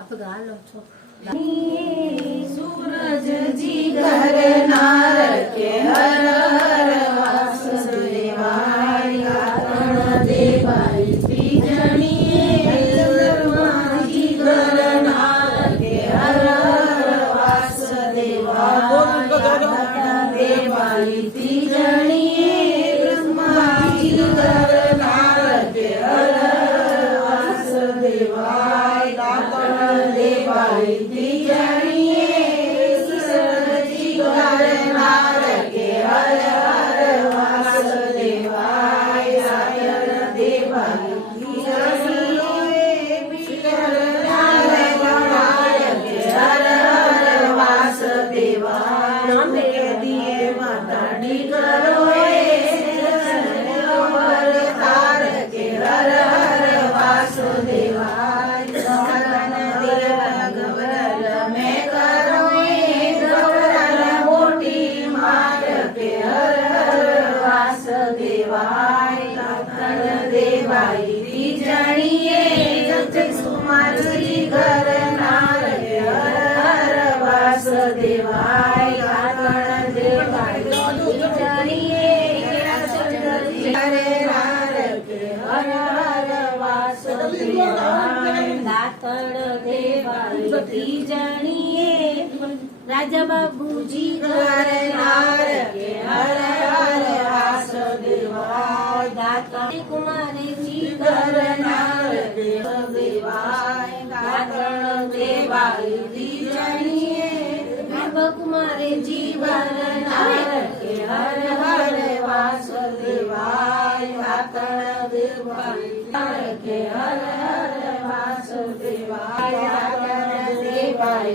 आप गालो छो सूरज जी घर नार के हर हर वासुदेवाय देवाय त्रिजणीये चंद्रमा जी घर नार के हर हर वासुदेवाय देवाय त्रिजणीये ब्रह्मा जी घर नार के हर हर वासुदेवाय देवाय त्रिजणीये सरजी घर नार के हर हर वासुदेवाय देवाय त्रिजणीये घर नार के हर हर वासुदेवाय दिए माताड़ी करो तार के हर हर वासुदेवाय में करो मोटी मार के हर हर वासुदेवाय देवाय त्रिजणीये सुमार जी घर नार के हर हर वासुदेवाय देवाय त्रिजणीये हरे नार के हर हर वासुदेवाय दातड़ देवाय त्रिजणीये राजा बाबूजी घर नार के हर हर वासुदेवाय दातड़ कुमारी जी घर नार के देवाय दातड़ देवाय त्रिजणीये कुमारी जी घर नार के हर हर वासुदेवाय दातड़ देवाय के हर हर वासुदेवाय देवाय